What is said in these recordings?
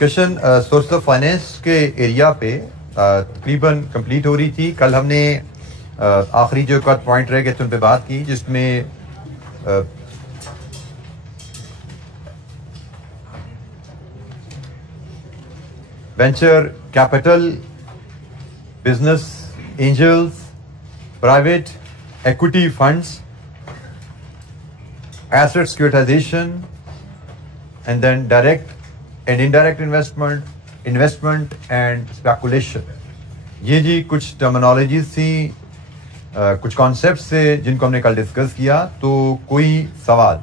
Discussion source of finance के area पे तकरीबन कंप्लीट हो रही थी। कल हमने आखिरी जो एक पॉइंट रह गए थे उन पे बात की, जिसमें venture capital, business angels, private equity funds, asset securitization, and then direct and indirect investment and speculation. ये जी कुछ टर्मिनोलॉजीज थी, कुछ कॉन्सेप्ट्स थे जिनको हमने कल डिस्कस किया। तो कोई सवाल?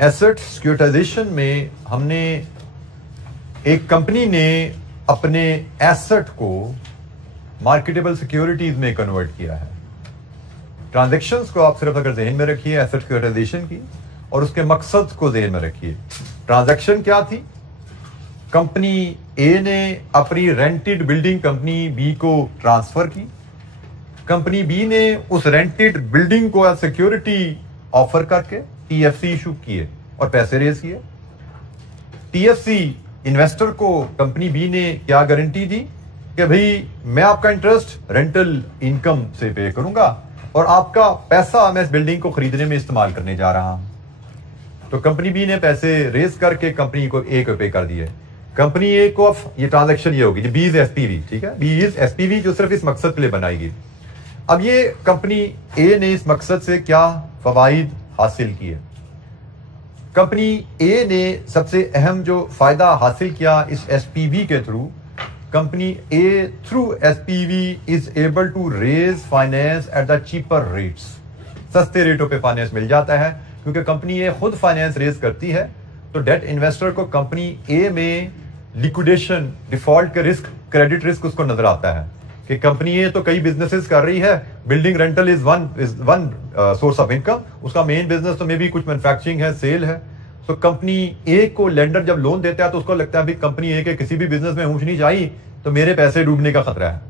एसेट सिक्योरिटाइजेशन में हमने एक कंपनी ने अपने एसेट को मार्केटेबल सिक्योरिटीज में कन्वर्ट किया है। ट्रांजैक्शंस को आप सिर्फ अगर जहन में रखिए एसेट सिक्योरिटाइजेशन की, और उसके मकसद को जहन में रखिए। ट्रांजैक्शन क्या थी? कंपनी ए ने अपनी रेंटेड बिल्डिंग कंपनी बी को ट्रांसफर की। कंपनी बी ने उस रेंटेड बिल्डिंग को सिक्योरिटी ऑफर करके टीएफसी इशू किए और पैसे रेज किए। टीएफसी इन्वेस्टर को कंपनी बी ने क्या गारंटी दी कि भाई मैं आपका इंटरेस्ट रेंटल इनकम से पे करूंगा और आपका पैसा मैं इस बिल्डिंग को खरीदने में इस्तेमाल करने जा रहा हूं। तो कंपनी बी ने पैसे रेज करके कंपनी को ए को पे कर दिए। कंपनी ए को ये ट्रांजैक्शन ये होगी, बी इज एसपीवी, ठीक है, बी इज एसपीवी जो सिर्फ इस मकसद के लिए बनाई गई। अब ये कंपनी ए ने इस मकसद से क्या फवाइद हासिल किए? कंपनी ए ने सबसे अहम जो फायदा हासिल किया इस एसपीवी के through, company a through SPV is able to raise finance at the cheaper rates. सस्ते रेटों पे फाइनेंस मिल जाता है क्योंकि कंपनी ए खुद फाइनेंस रेज करती है। तो डेट इन्वेस्टर को कंपनी ए में लिक्विडेशन, डिफॉल्ट का रिस्क, क्रेडिट रिस्क उसको नजर आता है कि कंपनी ए तो कई बिजनेसेस कर रही है, building rental is one source of income, उसका मेन बिजनेस तो मे भी कुछ मैन्युफैक्चरिंग है, सेल है। तो कंपनी ए को लेंडर जब लोन देता है तो उसको लगता है भाई कंपनी ए के किसी भी बिजनेस में ऊंच नीच आई तो मेरे पैसे डूबने का खतरा है।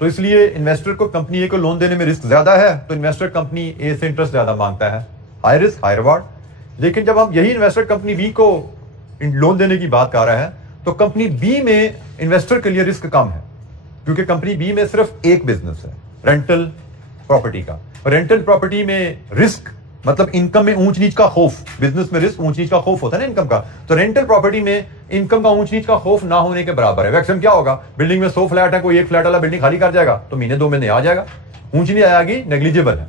तो इसलिए इन्वेस्टर को कंपनी ए को लोन देने में रिस्क ज्यादा है, तो इन्वेस्टर कंपनी ए से इंटरेस्ट ज्यादा मांगता है, हाई रिस्क हाई रिवॉर्ड। लेकिन जब हम यही इन्वेस्टर कंपनी बी को लोन देने की बात कर रहा है तो कंपनी बी में इन्वेस्टर के लिए रिस्क कम है, क्योंकि कंपनी बी में सिर्फ एक बिजनेस है, रेंटल प्रॉपर्टी का। रेंटल प्रॉपर्टी में रिस्क मतलब इनकम में ऊंच नीच का खौफ, बिजनेस में रिस्क ऊंच नीच का खौफ होता है ना इनकम का। तो रेंटल प्रॉपर्टी में इनकम का ऊंच नीच का खौफ ना होने के बराबर है। वैक्सीम क्या होगा, बिल्डिंग में 100 फ्लैट है, कोई एक फ्लैट वाला बिल्डिंग खाली कर जाएगा तो महीने 2 महीने आ जाएगा, ऊंच नहीं आएगी, नेग्लिजिबल है।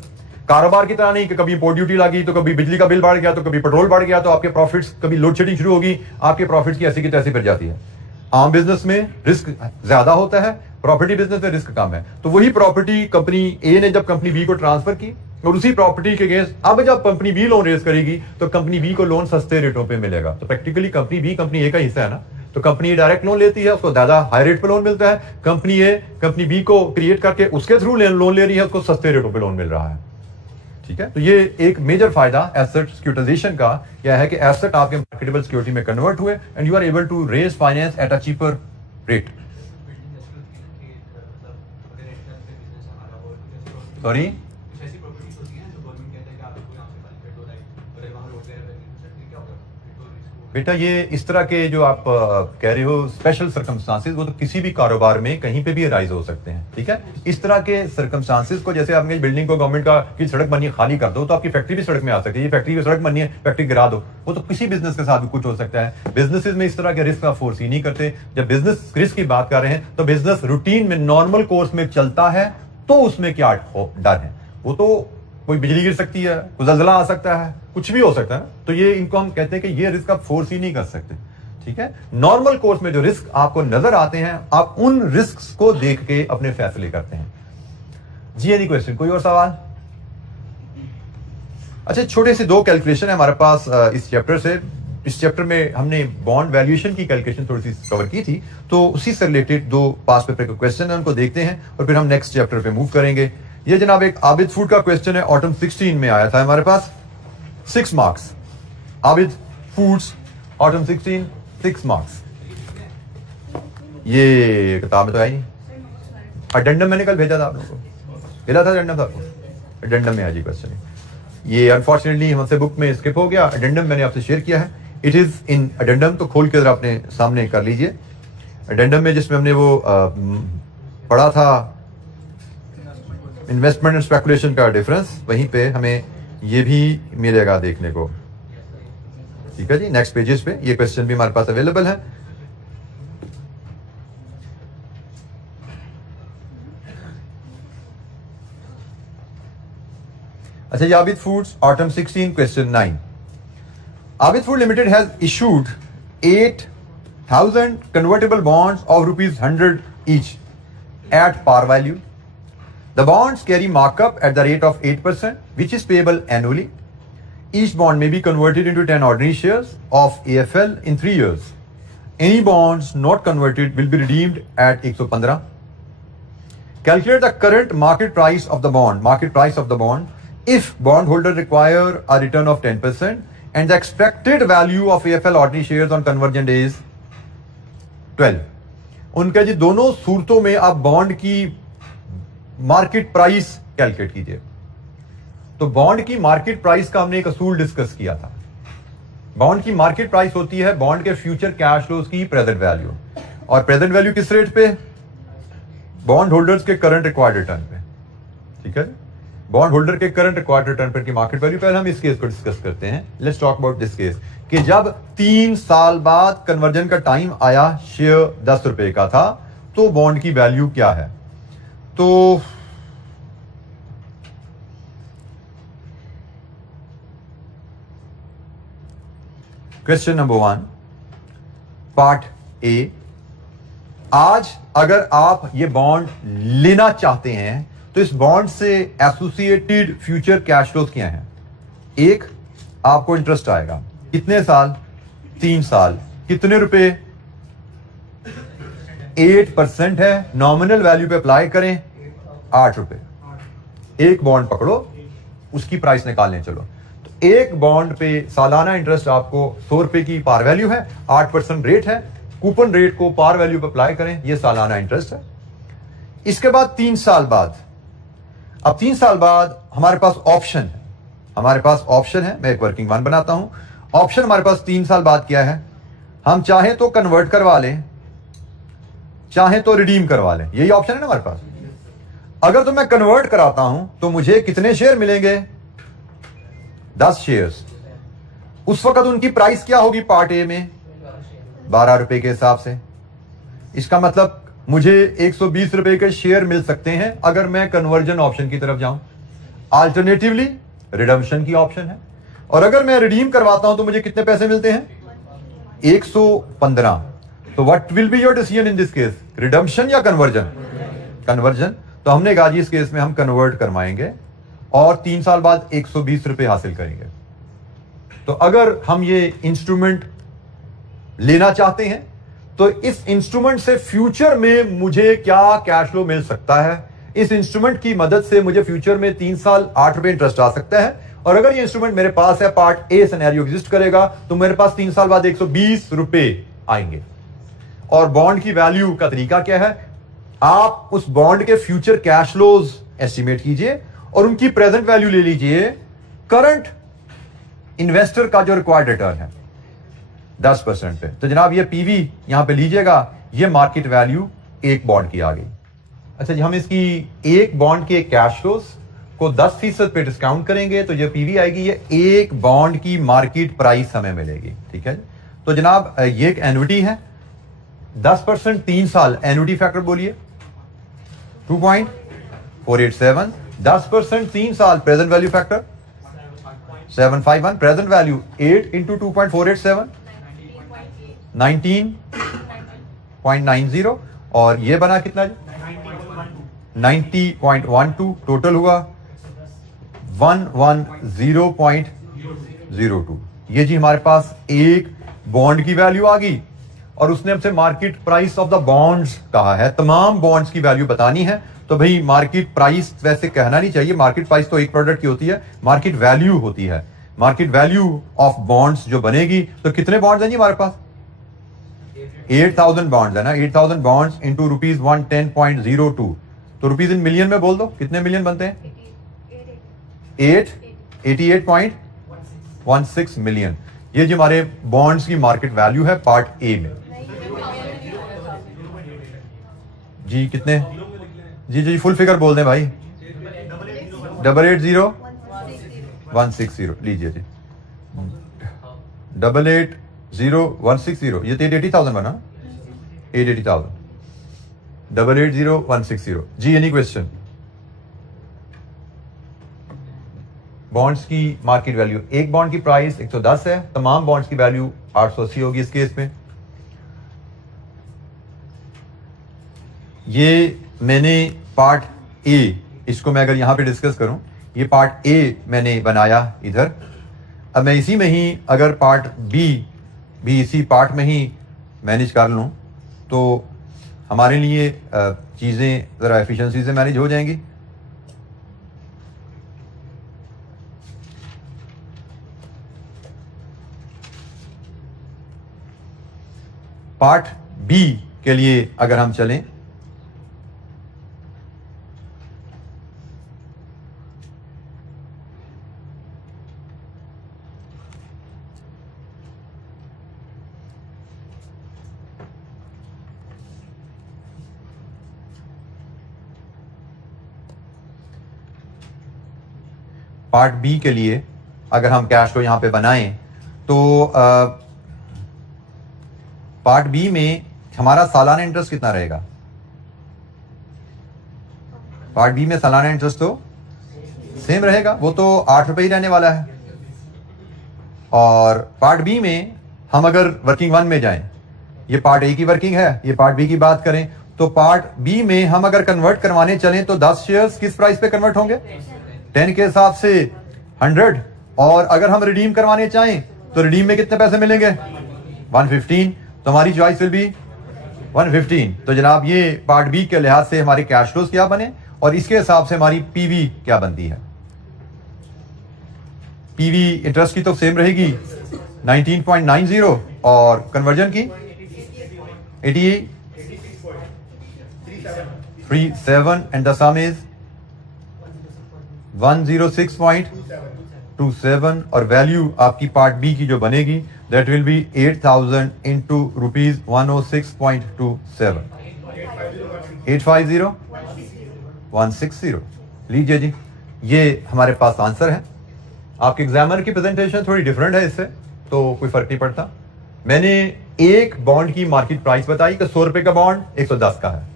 कारोबार की तरह नहीं कि कभी इंपोर्ट ड्यूटी लगी तो कभी बिजली का बिल बढ़ गया तो कभी पेट्रोल बढ़ गया तो आपके प्रॉफिट्स, कभी लोड शेडिंग शुरू होगी, आपके प्रॉफिट्स की ऐसी की तैसी फिर जाती है। आम बिजनेस में रिस्क ज्यादा होता है, प्रॉपर्टी बिजनेस में रिस्क कम है। तो वही प्रॉपर्टी कंपनी ए ने जब कंपनी बी को ट्रांसफर की और उसी प्रॉपर्टी के अगेंस्ट अब जब कंपनी बी लोन रेज करेगी तो कंपनी बी को लोन सस्ते रेटों पे मिलेगा। तो प्रैक्टिकली कंपनी बी कंपनी ए का हिस्सा है ना, तो कंपनी ए डायरेक्ट लोन लेती है, उसको ज्यादा हाई रेट पे लोन मिलता है। कंपनी ए कंपनी बी को क्रिएट करके उसके थ्रू लोन ले रही है, उसको सस्ते रेटों पे लोन मिल रहा है। ठीक है, तो ये एक मेजर फायदा एसेट सिक्योरिटाइजेशन का यह है कि एसेट आपके मार्केटेबल सिक्योरिटी में कन्वर्ट हुए and you are able to raise finance at a cheaper rate. Sorry बेटा, ये इस तरह के जो आप कह रहे हो स्पेशल सर्कमस्टांसेस, वो तो किसी भी कारोबार में कहीं पे भी अराइज हो सकते हैं। ठीक है, इस तरह के सर्कमस्टांसेस को, जैसे आपने बिल्डिंग को गवर्नमेंट का की सड़क बनी है खाली कर दो तो आपकी फैक्ट्री भी सड़क में आ सकती है। ये फैक्ट्री की सड़क बनी है, फैक्ट्री गिरा दो, वो तो किसी बिजनेस के साथ भी कुछ हो सकता है। बिजनेसेस में इस तरह के रिस्क आप फोर्स ही नहीं करते। जब बिजनेस रिस्क की बात कर रहे हैं तो बिजनेस रूटीन में नॉर्मल कोर्स में चलता है तो उसमें क्या डर है? वो तो कोई बिजली गिर सकती है, कोई जलजला आ सकता है, कुछ भी हो सकता है। तो ये इनको हम कहते हैं कि ये रिस्क आप फोर्स ही नहीं कर सकते। ठीक है, नॉर्मल कोर्स में जो रिस्क आपको नजर आते हैं आप उन रिस्क को देख के अपने फैसले करते हैं। जी एनी क्वेश्चन, कोई और सवाल? अच्छा, छोटे से 2 कैलकुलेशन है हमारे पास इस चैप्टर से। इस चैप्टर में हमने बॉन्ड वैल्यूएशन की कैलकुलेशन थोड़ी सी कवर की थी, तो उसी से रिलेटेड 2 पास पेपर के क्वेश्चन है, उनको देखते हैं और फिर हम नेक्स्ट चैप्टर पे मूव करेंगे। ये जनाब एक आबिद फूड का क्वेश्चन है, ऑटम 16 में आया था हमारे पास, 6 marks. Abid foods autumn 16, 6 marks. ये किताब में तो आई नहीं, अडेंडम मैंने कल भेजा था आप लोगों को, भेजा था अडेंडम था आपको, अडेंडम में आ जी क्वेश्चन। ये अनफॉर्चुनेटली हमसे बुक में स्किप हो गया, एडेंडम मैंने आपसे शेयर किया है, इट इज इन एडेंडम, तो खोल के जरा अपने सामने कर लीजिए। एडेंडम में जिसमें हमने वो पढ़ा था इन्वेस्टमेंट एंड स्पेकुलेशन का डिफरेंस, वहीं पे हमें ये भी मिलेगा देखने को। ठीक है जी, नेक्स्ट पेजेस पे ये क्वेश्चन भी हमारे पास अवेलेबल है। अच्छा, Abid foods autumn 16 question 9। Abid Food Limited has issued 8,000 convertible bonds of ₹100 each at par value. The bonds carry markup at the rate of 8%, which is payable annually. Each bond may be converted into 10 ordinary shares of AFL in 3 years. Any bonds not converted will be redeemed at 115. Calculate the current market price of the bond, if bondholder require a return of 10%, and the expected value of AFL ordinary shares on conversion day is 12. उनके जी दोनों सूरतों में आप bond की market price calculate कीजिए। तो bond की market price का हमने एक असूल डिस्कस किया था। बॉन्ड की मार्केट प्राइस होती है बॉन्ड के फ्यूचर कैश फ्लोज की प्रेजेंट वैल्यू, और प्रेजेंट वैल्यू किस रेट पे? बॉन्ड होल्डर्स के करंट रिक्वायर्ड रिटर्न पे। ठीक है, बॉन्ड होल्डर के करंट रिक्वायर्ड रिटर्न पर की मार्केट वैल्यू। पहले हम इस केस को डिस्कस करते हैं। Let's talk about this case कि जब 3 साल बाद कन्वर्जन का टाइम आया, शेयर 10 रुपए का था, तो बॉन्ड की वैल्यू क्या है? तो क्वेश्चन नंबर 1 पार्ट ए, आज अगर आप ये बॉन्ड लेना चाहते हैं तो इस बॉन्ड से एसोसिएटेड फ्यूचर कैश फ्लोज क्या हैं? एक, आपको इंटरेस्ट आएगा। कितने साल? 3 साल। कितने रुपए? 8% है। नॉमिनल वैल्यू पे अप्लाई करें 8 रुपए। एक बॉन्ड पकड़ो, उसकी प्राइस निकालने चलो, तो एक बॉन्ड पे सालाना इंटरेस्ट आपको 100 रुपए की पार वैल्यू है, 8% रेट है, कूपन रेट को पार वैल्यू पे अप्लाई करें, ये सालाना इंटरेस्ट है। इसके बाद 3 साल बाद, अब 3 साल बाद हमारे पास ऑप्शन है, मैं एक वर्किंग वन बनाता हूं। ऑप्शन हमारे पास 3 साल बाद क्या है? हम चाहे तो कन्वर्ट करवा लें, चाहे तो रिडीम करवा लें, यही ऑप्शन है ना हमारे पास। अगर तो मैं कन्वर्ट कराता हूं तो मुझे कितने शेयर मिलेंगे? 10 शेयर्स। उस वक्त उनकी प्राइस क्या होगी? पार्ट ए में 12 रुपए के हिसाब से। इसका मतलब मुझे 120 रुपए के शेयर मिल सकते हैं अगर मैं कन्वर्जन ऑप्शन की तरफ जाऊं। अल्टरनेटिवली रिडम्पशन की ऑप्शन है, और अगर मैं रिडीम करवाता हूं तो मुझे कितने पैसे मिलते हैं? 115। तो what will be your decision in this case? Redemption या कन्वर्जन? कन्वर्जन। तो हमने कहा जी इस केस में हम कन्वर्ट करवाएंगे और 3 साल बाद 120 रुपए हासिल करेंगे। तो अगर हम ये इंस्ट्रूमेंट लेना चाहते हैं तो इस इंस्ट्रूमेंट से फ्यूचर में मुझे क्या कैश फ्लो मिल सकता है? इस इंस्ट्रूमेंट की मदद से मुझे फ्यूचर में 3 साल 8 रुपए इंटरेस्ट आ सकता है, और अगर ये इंस्ट्रूमेंट मेरे पास है, पार्ट ए सिनेरियो एग्जिस्ट करेगा, तो मेरे पास 3 साल बाद 120 रुपए आएंगे। और बॉन्ड की वैल्यू का तरीका क्या है? आप उस बॉन्ड के फ्यूचर कैश फ्लोज एस्टिमेट कीजिए और उनकी प्रेजेंट वैल्यू ले लीजिए, करंट इन्वेस्टर का जो रिक्वायर्ड रिटर्न है 10% पे। तो जनाब ये पीवी यहां पे लीजिएगा, ये मार्केट वैल्यू एक बॉन्ड की आ गई। अच्छा जी, हम इसकी एक बॉन्ड के कैश फ्लोज को 10% पे डिस्काउंट करेंगे तो ये पीवी आएगी, ये एक बॉन्ड की मार्केट प्राइस हमें मिलेगी। ठीक है, तो जनाब ये एक एन्युटी है, 10% 3 साल, एन्युटी फैक्टर बोलिए 2.487, 10% 3 साल, present value factor 751, present value 8 into 2.487 19.90, और ये बना कितना जी? 90.12, टोटल हुआ 110.02। ये जी हमारे पास एक बॉन्ड की वैल्यू आ गई, और उसने हमसे market price of the bonds कहा है, तमाम बॉन्ड्स की वैल्यू बतानी है। तो भाई मार्केट प्राइस वैसे कहना नहीं चाहिए, मार्केट प्राइस तो एक प्रोडक्ट की होती है, मार्केट वैल्यू होती है। मार्केट वैल्यू ऑफ बॉन्ड्स जो बनेगी, तो कितने बॉन्ड्स हैं जी हमारे पास? 8000 बॉन्ड्स है ना, 8000 बॉन्ड्स इंटू ₹110.02, तो रुपीज इन मिलियन में बोल दो, कितने मिलियन बनते हैं? 8 88.16 मिलियन। ये जो हमारे बॉन्ड्स की मार्केट वैल्यू है पार्ट ए में। जी कितने? जी जी फुल फिगर बोल दें भाई। 880160 लीजिए जी। 880160 ये तो 880,000 बना। 880,000 880160 जी। Any question? बॉन्ड्स की मार्केट वैल्यू, एक बॉन्ड की प्राइस 110 है, तमाम बॉन्ड्स की वैल्यू 880 होगी इस केस में। ये मैंने पार्ट ए, इसको मैं अगर यहां पे डिस्कस करूं, ये पार्ट ए मैंने बनाया इधर। अब मैं इसी में ही अगर पार्ट बी भी इसी पार्ट में ही मैनेज कर लूं तो हमारे लिए चीज़ें ज़रा एफिशिएंसी से मैनेज हो जाएंगी। पार्ट बी के लिए अगर हम चलें, पार्ट बी के लिए अगर हम कैश को यहां पे बनाएं तो पार्ट बी में हमारा सालाना इंटरेस्ट कितना रहेगा? पार्ट बी में सालाना इंटरेस्ट तो सेम रहेगा, वो तो 8 रुपए ही रहने वाला है। और पार्ट बी में हम अगर वर्किंग वन में जाएं, ये पार्ट ए की वर्किंग है, ये पार्ट बी की बात करें तो पार्ट बी में हम अगर कन्वर्ट करवाने चलें तो 10 शेयर्स किस प्राइस पे कन्वर्ट होंगे? 10 के हिसाब से 100। और अगर हम रिडीम करवाने चाहें तो रिडीम में कितने पैसे मिलेंगे? 115। तो हमारी चॉइस विल बी 115। तो जनाब ये पार्ट बी के लिहाज से हमारे कैश फ्लोज क्या बने और इसके हिसाब से हमारी पीवी क्या बनती है। पीवी इंटरेस्ट की तो सेम रहेगी 19.90 और कन्वर्जन की 88.37 एंड द सम इज 106.27 और वैल्यू आपकी पार्ट बी की जो बनेगी that will be 8,000 into rupees 106.27 850,160। लीजिए जी, ये हमारे पास आंसर है। आपके एग्जामिनर की प्रेजेंटेशन थोड़ी डिफरेंट है इससे, तो कोई फर्क नहीं पड़ता। मैंने एक बॉन्ड की मार्केट प्राइस बताई कि 100 रुपए का बॉन्ड 110 का है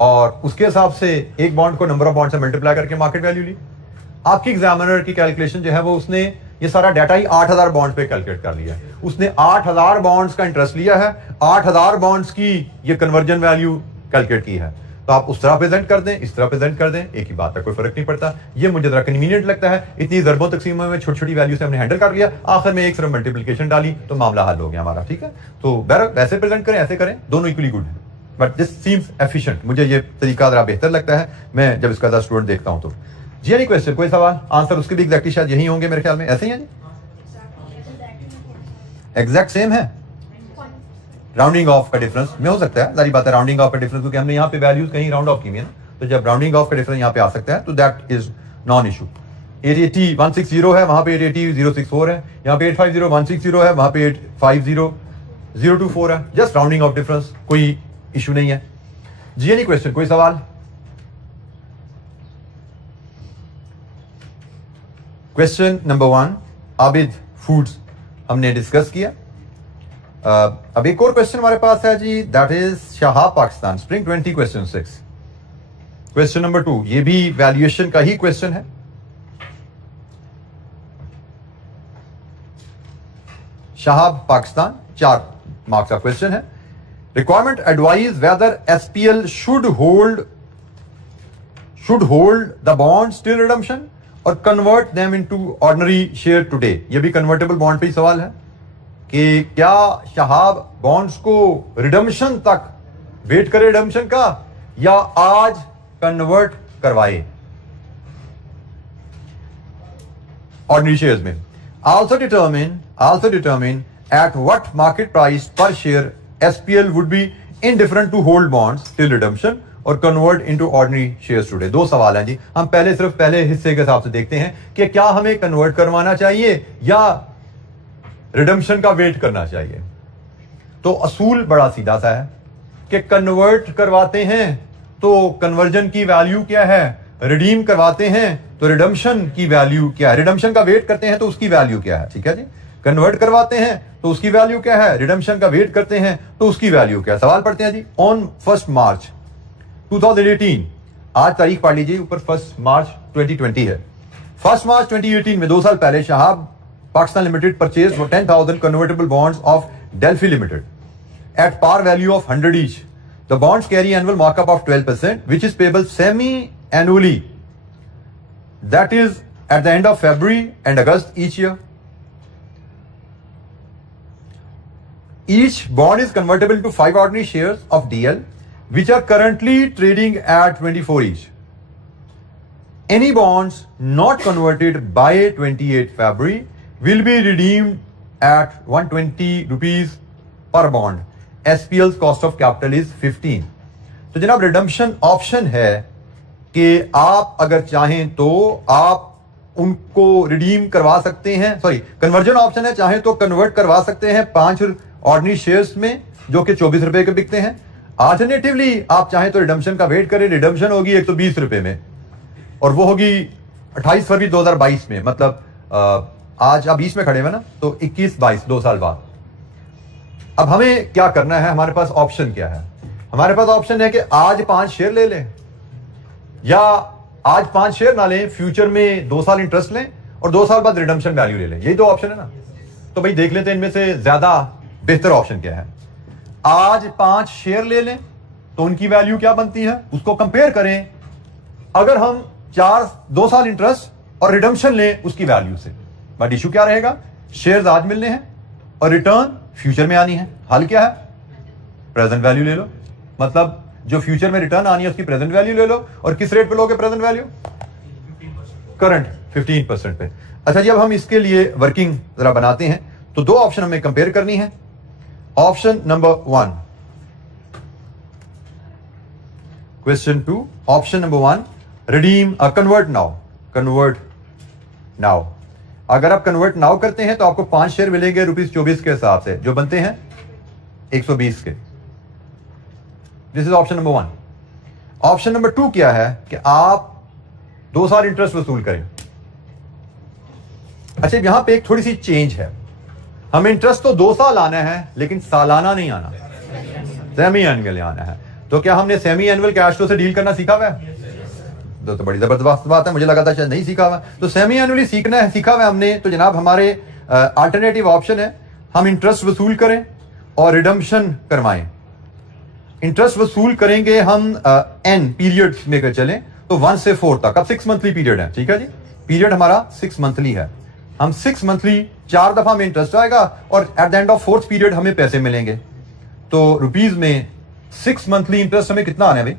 और उसके हिसाब से एक बॉन्ड को नंबर ऑफ बॉन्ड से मल्टीप्लाई करके मार्केट वैल्यू ली। आपकी एग्जामिनर की कैलकुलेशन जो है वो उसने ये सारा डाटा ही 8,000 बॉन्ड्स पे कैलकुलेट कर लिया है। उसने 8,000 बॉन्ड्स का इंटरेस्ट लिया है, 8,000 बॉन्ड्स की ये कन्वर्जन वैल्यू कैलकुलेट की है। तो आप उस तरह प्रेजेंट कर दें, इस तरह प्रेजेंट कर दें, एक ही बात है, कोई फर्क नहीं पड़ता। ये मुझे जरा कन्वीनियंट लगता है। इतनी ज़रबों तकसीमों में छोटी छोटी वैल्यू से हमने हैंडल कर लिया, आखिर में एक सिर्फ मल्टीप्लिकेशन डाली तो मामला हल हो गया हमारा। ठीक है, तो वैसे प्रेजेंट करें ऐसे करें, दोनों इक्वली गुड है, बट दिस सीम्स एफिशिएंट। मुझे ये तरीका जरा बेहतर लगता है मैं जब इसका स्टूडेंट देखता हूं तो। जी एनी क्वेश्चन, कोई सवाल? आंसर उसके भी एग्जैक्टली शायद यही होंगे मेरे ख्याल में, ऐसे ही है जी, एग्जैक्ट सेम है। राउंडिंग ऑफ का डिफरेंस में हो सकता है, सारी बात है राउंडिंग ऑफ का डिफरेंस, क्योंकि हमने यहाँ पे वैल्यूज कहीं राउंड ऑफ की है ना, तो जब राउंडिंग ऑफ का डिफरेंस यहाँ पे आ सकता है तो दैट इज नॉन इशू। 880,160 है, वहां पे 880,064 है, यहाँ पे 850,160 है, वहां पे 850,024 है। जस्ट राउंडिंग ऑफ डिफरेंस, कोई इशू नहीं है। जी एनी क्वेश्चन, कोई सवाल? क्वेश्चन नंबर 1 आबिद फूड्स हमने डिस्कस किया। अब एक और क्वेश्चन हमारे पास है जी, that is Shahab Pakistan spring 20 question 6। Question number 2 ये भी वैल्यूएशन का ही क्वेश्चन है। शहाब पाकिस्तान 4 मार्क्स का क्वेश्चन है। Requirement advise whether SPL should hold the bonds till redemption और convert them into ordinary share today. ये भी कन्वर्टेबल बॉन्ड पे ही सवाल है कि क्या शहाब बॉन्ड्स को रिडम्पशन तक वेट करे रिडम्पशन का या आज कन्वर्ट करवाए ऑर्डिनरी शेयर्स में। Also determine at what market price per share SPL would be indifferent to hold bonds till redemption और convert into ordinary shares today? दो सवाल हैं जी। हम पहले सिर्फ पहले हिस्से के हिसाब से देखते हैं कि क्या हमें कन्वर्ट करवाना चाहिए या रिडम्पशन का वेट करना चाहिए। तो असूल बड़ा सीधा सा है कि कन्वर्ट करवाते हैं तो कन्वर्जन की वैल्यू क्या है, रिडीम करवाते हैं तो रिडम्पशन की वैल्यू क्या है, रिडम्पशन का वेट करते हैं तो उसकी वैल्यू क्या है। ठीक है जी, कन्वर्ट करवाते हैं तो उसकी वैल्यू क्या है, रिडम्पशन का वेट करते हैं तो उसकी वैल्यू क्या है। सवाल पढ़ते हैं जी। ऑन 1 मार्च 2018, आज तारीख पढ़ लीजिए ऊपर, 1 मार्च 2020 है। 1 मार्च 2018 में 2 साल पहले Shahab Pakistan limited purchase 10,000 convertible bonds of Delphi limited at par value of 100 each. The bonds carry annual markup of 12%, which is payable semi-annually. That is at the end of February and August each year. Each bond is convertible into 5 ordinary shares of DL, which are currently trading at 24 each. Any bonds not converted by 28 February will be redeemed at 120 rupees per bond. SPL's cost of capital is 15. तो जनाब redemption option है कि आप अगर चाहें तो आप उनको रिडीम करवा सकते हैं, सॉरी कन्वर्जन ऑप्शन है, चाहें तो कन्वर्ट करवा सकते हैं 5 ऑर्डिनरी शेयर्स में जो कि 24 रुपए के बिकते हैं। अल्टरनेटिवली आप चाहें तो रिडम्पशन का वेट करें, रिडम्पशन होगी 120 रुपए में और वो होगी 28 फरवरी 2022 में, मतलब आज आप 20 में खड़े हुए ना, तो 21-22 2 साल बाद। अब हमें क्या करना है, हमारे पास ऑप्शन क्या है? हमारे पास ऑप्शन है कि आज 5 शेयर ले लें या आज 5 शेयर ना लें, फ्यूचर में 2 साल इंटरेस्ट लें और 2 साल बाद रिडम्पशन वैल्यू ले लें। यही 2 ऑप्शन है ना। तो भाई देख लेते हैं इनमें से ज्यादा बेहतर ऑप्शन क्या है। आज 5 शेयर ले लें तो उनकी वैल्यू क्या बनती है उसको कंपेयर करें, अगर हम 2 साल इंटरेस्ट और रिडम्पशन लें उसकी वैल्यू से। बट इशू क्या रहेगा, शेयर्स आज मिलने हैं और रिटर्न फ्यूचर में आनी है। हल क्या है, प्रेजेंट वैल्यू ले लो, मतलब जो फ्यूचर में रिटर्न आनी है उसकी प्रेजेंट वैल्यू ले लो। और किस रेट पे लोगे प्रेजेंट वैल्यू? करंट 15% पे। अच्छा जी, अब हम इसके लिए वर्किंग जरा बनाते हैं। तो 2 ऑप्शन हमें कंपेयर करनी है। Option number 1, question 2, option number 1, redeem convert now, convert now. अगर आप कन्वर्ट नाउ करते हैं तो आपको 5 शेयर मिलेंगे ₹24 के हिसाब से, जो बनते हैं 120 के। This is option number 1। Option number 2 क्या है कि आप 2 साल इंटरेस्ट वसूल करें। अच्छा, यहां पे एक थोड़ी सी चेंज है, हमें इंटरेस्ट तो 2 साल आना है लेकिन सालाना नहीं आना, सेमी एनुअल आना है। तो क्या हमने सेमी एनुअल कैश फ्लो से डील करना सीखा हुआ है? तो बड़ी जबरदस्त बात है, मुझे लगा था शायद नहीं सीखा हुआ। तो सेमी एनुअली सीखना है, सीखा हुआ हमने। तो जनाब हमारे अल्टरनेटिव ऑप्शन है, हम इंटरेस्ट वसूल करें और रिडम्पशन करवाएं। इंटरेस्ट वसूल करेंगे हम एन पीरियड्स में कर चलें तो 1 से 4 तक। अब 6 मंथली पीरियड है, ठीक है जी, पीरियड हमारा 6 मंथली है। हम 6 मंथली 4 दफा में इंटरेस्ट आएगा और at the end of 4th period हमें पैसे मिलेंगे। तो रुपीज में 6 मंथली इंटरेस्ट हमें कितना आना है भाई?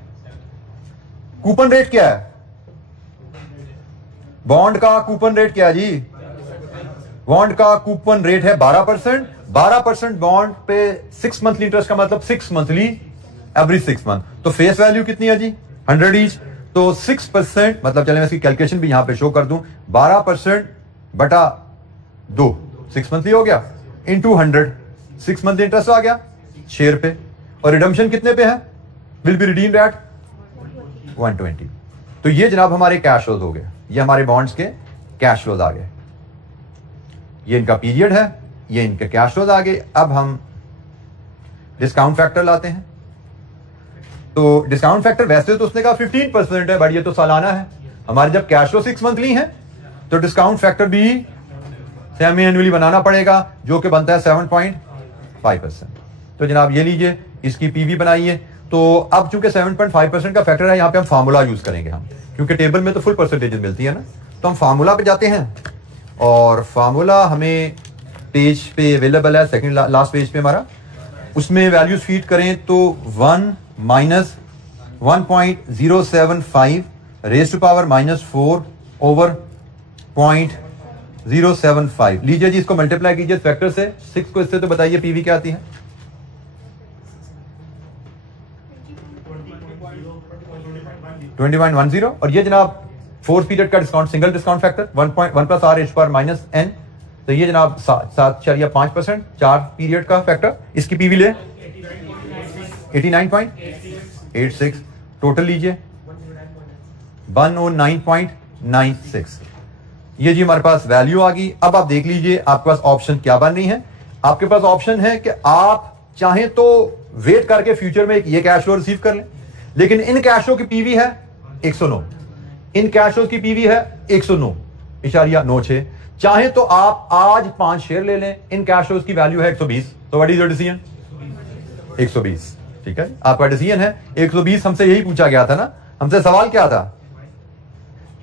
कूपन रेट क्या है? बॉन्ड का कूपन रेट क्या है जी? बॉन्ड का कूपन रेट है 12%। 12% बॉन्ड पे 6 मंथली इंटरेस्ट का मतलब 6 मंथली एवरी 6 मंथ। तो फेस वैल्यू कितनी है जी? 100 ईच। तो 6%, मतलब चले मैं इसकी कैलकुलेशन भी यहां पे शो कर दूं, 12% बटा 2, 6 मंथली हो गया, इंटू 100, 6 मंथली इंटरेस्ट आ गया शेयर पे। और रिडम्पशन कितने पे है? Will be redeemed eight 120। तो ये जनाब हमारे कैश फ्लोज हो गए, ये हमारे बॉन्ड्स के कैश फ्लोज आ गए। ये इनका पीरियड है, ये इनके कैश फ्लोज आ गए। अब हम डिस्काउंट फैक्टर लाते हैं। तो डिस्काउंट फैक्टर वैसे तो उसने कहा 15% है, बट ये तो सालाना है। हमारे जब कैश फ्लो 6 मंथली है तो डिस्काउंट फैक्टर भी सेमी एनुअली बनाना पड़ेगा, जो कि बनता है 7.5%। तो जनाब ये लीजिए, इसकी पीवी बनाइए। तो अब चूंकि 7.5% का फैक्टर है, यहां पे हम फार्मूला यूज करेंगे हम, क्योंकि टेबल में तो फुल परसेंटेज मिलती है ना। तो हम फार्मूला पे जाते हैं और फार्मूला हमें पेज पे अवेलेबल है, सेकंड लास्ट पेज पे हमारा। उसमें वैल्यूज फीड करें तो 1 minus 1.075 raise to power -4 over 0.075। लीजिए जी, इसको मल्टीप्लाई कीजिए फैक्टर से 6 को, इससे तो बताइए पीवी क्या आती है? 20.10 और ये जनाब 4 पीरियड का discount, single discount factor 1 plus R H पर माइनस एन, तो ये जनाब 7.5%, 4 पीरियड का फैक्टर। इसकी पीवी ले 89.86, टोटल लीजिए 109.96। ये जी हमारे पास वैल्यू आ गई। अब आप देख लीजिए आपके पास ऑप्शन क्या बन रही है। आपके पास ऑप्शन है कि आप चाहें तो वेट करके फ्यूचर में ये कैश फ्लो रिसीव कर लें, लेकिन इन कैश फ्लो की पीवी है 109, इन कैश फ्लो की पीवी है 109.96। चाहे तो आप आज 5 शेयर ले लें, इन कैश फ्लोज की वैल्यू है 120। तो व्हाट इज योर डिसीजन? 120। ठीक है, आपका डिसीजन है 120। हमसे यही पूछा गया था ना, हमसे सवाल क्या था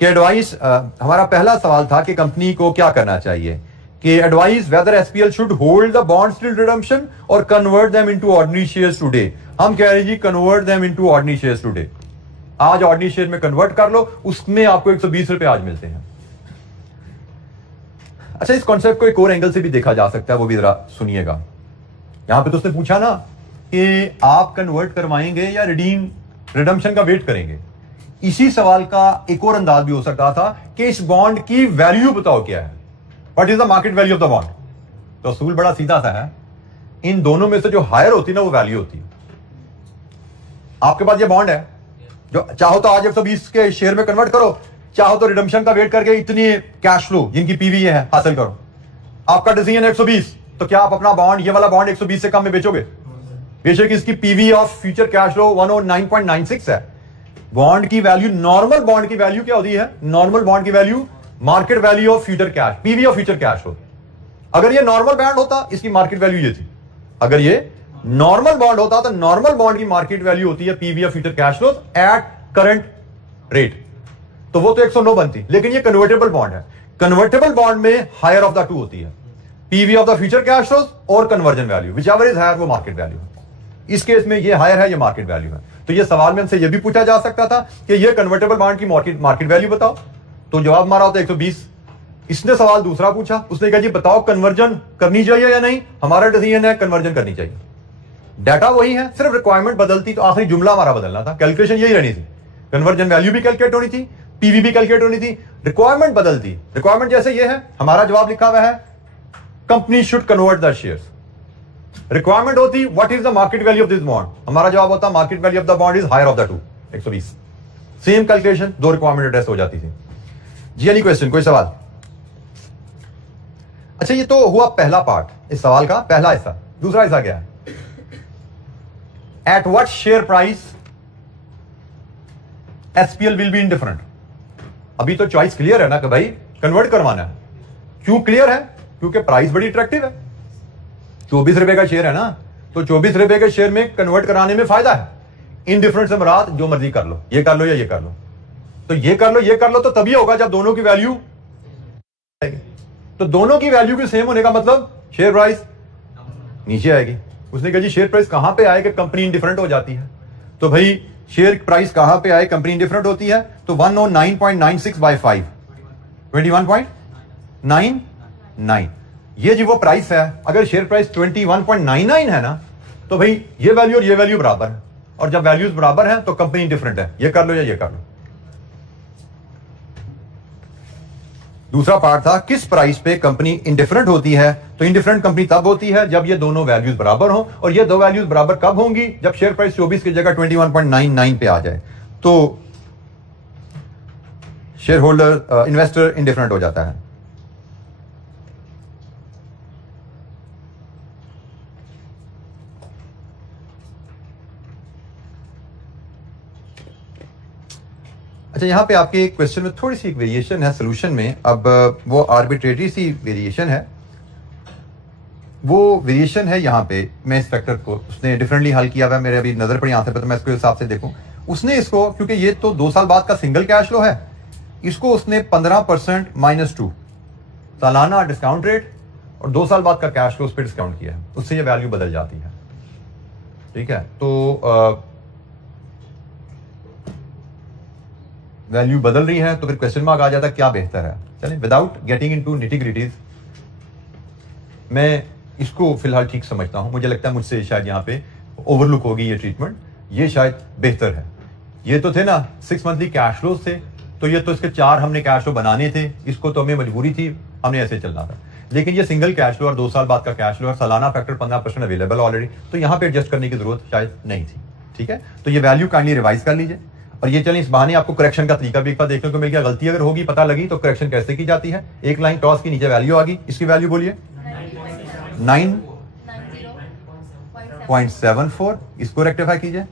कि एडवाइस, हमारा पहला सवाल था कि कंपनी को क्या करना चाहिए, कि advise whether SPL should hold the bonds till redemption और convert them into ordinary shares today. हम कह रहे हैं जी convert them into ordinary shares today. आज ऑर्डिनरी शेयर में कन्वर्ट कर लो, उसमें आपको 120 रुपए आज मिलते हैं। अच्छा, इस कॉन्सेप्ट को एक और एंगल से भी देखा जा सकता है, वो भी जरा सुनिएगा। यहां पे तो उसने पूछा ना कि आप कन्वर्ट करवाएंगे या रिडम्पशन का वेट करेंगे। इसी सवाल का एक और अंदाज भी हो सकता था कि इस बॉन्ड की वैल्यू बताओ क्या है, what is the market value of the bond. तो असूल बड़ा सीधा सा है, इन दोनों में से जो हायर होती है ना वो वैल्यू होती है। आपके पास ये बॉन्ड है, जो चाहो तो आज 120 के शेयर में कन्वर्ट करो, चाहो तो रिडम्पशन का वेट करके इतनी कैश फ्लो जिनकी पीवी है हासिल करो। आपका डिसीजन है 120, तो क्या आप अपना बॉन्ड, ये वाला बॉन्ड 120 से कम में बेचोगे? बेशक इसकी PV of future cash flow 109.96 है। बॉन्ड की वैल्यू, नॉर्मल बॉन्ड की वैल्यू क्या होती है? नॉर्मल बॉन्ड की value market value of future cash, PV of future cash flow. अगर ये नॉर्मल बॉन्ड होता, इसकी मार्केट वैल्यू ये थी। अगर ये नॉर्मल बॉन्ड होता तो नॉर्मल बॉन्ड की मार्केट वैल्यू होती है PV of future cash flow at current rate, तो वो तो 109 बनती। लेकिन ये कन्वर्टेबल बॉन्ड है, कन्वर्टेबल बॉन्ड में हायर ऑफ द टू होती है, PV of the future cash flows और conversion value, whichever is higher वो मार्केट वैल्यू है। इस केस में ये हायर है, ये मार्केट वैल्यू है। तो ये सवाल में हमसे ये भी पूछा जा सकता था कि ये कन्वर्टेबल बॉन्ड की मार्केट वैल्यू बताओ, तो जवाब हमारा होता है 120। इसने सवाल दूसरा पूछा, उसने कहा जी बताओ कन्वर्जन करनी चाहिए या नहीं। हमारा डिसीजन है कन्वर्जन करनी चाहिए। डाटा वही है, सिर्फ रिक्वायरमेंट बदलती तो आखिरी जुमला हमारा बदलना था, कैलकुलेशन यही रहनी थी। कन्वर्जन वैल्यू भी कैलकुलेट होनी थी, पीवी भी कैलकुलेट होनी थी, रिक्वायरमेंट बदलती। रिक्वायरमेंट जैसे ये है, हमारा जवाब लिखा हुआ है company should convert the shares. Requirement होती what is the market value of this bond, हमारा जवाब होता market value of the bond is higher of the two, 120। Same calculation, दो रिक्वायरमेंट एड्रेस हो जाती थी। जी एनी क्वेश्चन, कोई सवाल? अच्छा, ये तो हुआ पहला पार्ट इस सवाल का, पहला हिस्सा। दूसरा हिस्सा क्या है? At what share price SPL will be indifferent. अभी तो चॉइस क्लियर है ना कि भाई कन्वर्ट करवाना है। क्यों क्लियर है? क्योंकि प्राइस बड़ी अट्रैक्टिव है। 24 रुपए का शेयर है ना, तो 24 रुपए के शेयर में कन्वर्ट कराने में फायदा है। इनडिफरेंट से मुराद जो मर्जी कर लो, ये कर लो या ये कर लो, तो ये कर लो, ये कर लो, तो तभी होगा जब दोनों की वैल्यू, तो दोनों की वैल्यू भी सेम होने का मतलब शेयर प्राइस नीचे आएगी। उसने कहा जी शेयर प्राइस कहां पे आए कि कंपनी इंडिफरेंट हो जाती है, तो भाई शेयर प्राइस कहां पे आए कंपनी इंडिफरेंट होती है, तो 109.96 बाय 5, 21.99। ये जी वो प्राइस है। अगर शेयर प्राइस 21.99 है ना, तो भाई ये वैल्यू और ये वैल्यू बराबर है, और जब वैल्यूज बराबर है तो कंपनी इंडिफरेंट है, ये कर लो या ये कर लो। दूसरा पार्ट था किस प्राइस पे कंपनी इंडिफरेंट होती है, तो इंडिफरेंट कंपनी तब होती है जब ये दोनों वैल्यूज बराबर हो, और ये दो वैल्यूज बराबर कब होंगी? जब शेयर प्राइस 24 की जगह 21.99 पे आ जाए, तो शेयर होल्डर इन्वेस्टर इंडिफरेंट हो जाता है। अच्छा, यहां पे आपके क्वेश्चन में थोड़ी सी वेरिएशन है सोल्यूशन में। अब वो आर्बिट्रेटरी सी वेरिएशन है, वो वेरिएशन है यहाँ पे। मैं इस फैक्टर को उसने डिफरेंटली हल किया हुआ, मेरे अभी नजर पड़ी आंसर पे, तो मैं इसके हिसाब से देखूं। उसने इसको, क्योंकि ये तो 2 साल बाद का सिंगल कैश फ्लो है, इसको उसने 15% -2 सालाना डिस्काउंट रेट और 2 साल बाद का कैश फ्लो उस पर डिस्काउंट किया है, उससे ये वैल्यू बदल जाती है। ठीक है, तो वैल्यू बदल रही है, तो फिर क्वेश्चन मार्क आ जाता है क्या बेहतर है। चलें, विदाउट गेटिंग इनटू निटी-ग्रिटीज, मैं इसको फिलहाल ठीक समझता हूं। मुझे लगता है मुझसे शायद यहाँ पे ओवरलुक होगी ये ट्रीटमेंट, ये शायद बेहतर है ये तो थे ना 6 मंथली कैश फ्लोज थे, तो ये तो इसके 4 हमने कैश फ्लो बनाने थे, इसको तो हमें मजबूरी थी, हमने ऐसे चलना था। लेकिन ये सिंगल कैश फ्लो और 2 साल बाद का कैश फ्लो और सालाना फैक्टर 15% अवेलेबल ऑलरेडी, तो यहाँ पे एडजस्ट करने की जरूरत शायद नहीं थी। ठीक है, तो ये वैल्यू काइंडली रिवाइज कर लीजिए। और ये चलें, इस बहाने आपको करेक्शन का तरीका भी एक बार देखने को मिल गया। गलती अगर होगी पता लगी तो करेक्शन कैसे की जाती है। एक लाइन टॉस की नीचे वैल्यू आ गई, इसकी वैल्यू बोलिए 9.74, इसको रेक्टिफाई कीजिए